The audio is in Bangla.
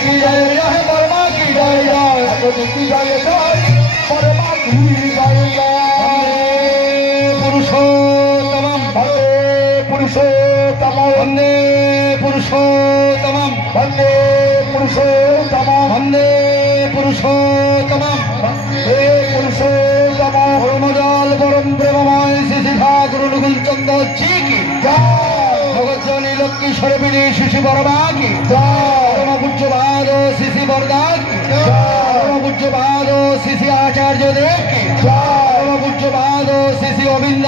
কি জয় জয় বর্মা কি জয় জয় কি জয় জয় বর্মা কি জয় জয় পুরুষোত্তমম বন্দে পুরুষোত্তম বন্দে পুরুষোত্তমম বন্দে পুরুষোত্তম বন্দে পুরুষোত্তমম হে পুরুষোত্তম পরমজল পরম প্রেমময় শ্রী ঠাকুর অনুকূল চন্দ্র জি কি জগজ্জনী লক্ষ্মী সরবিনী শিশু বরমা কি পরম পূজ্যপাদ শিশি বরদা কি পরম পূজ্যপাদ শিশি আচার্য দেব কি পরম পূজ্যপাদ শিশি অবিন্দ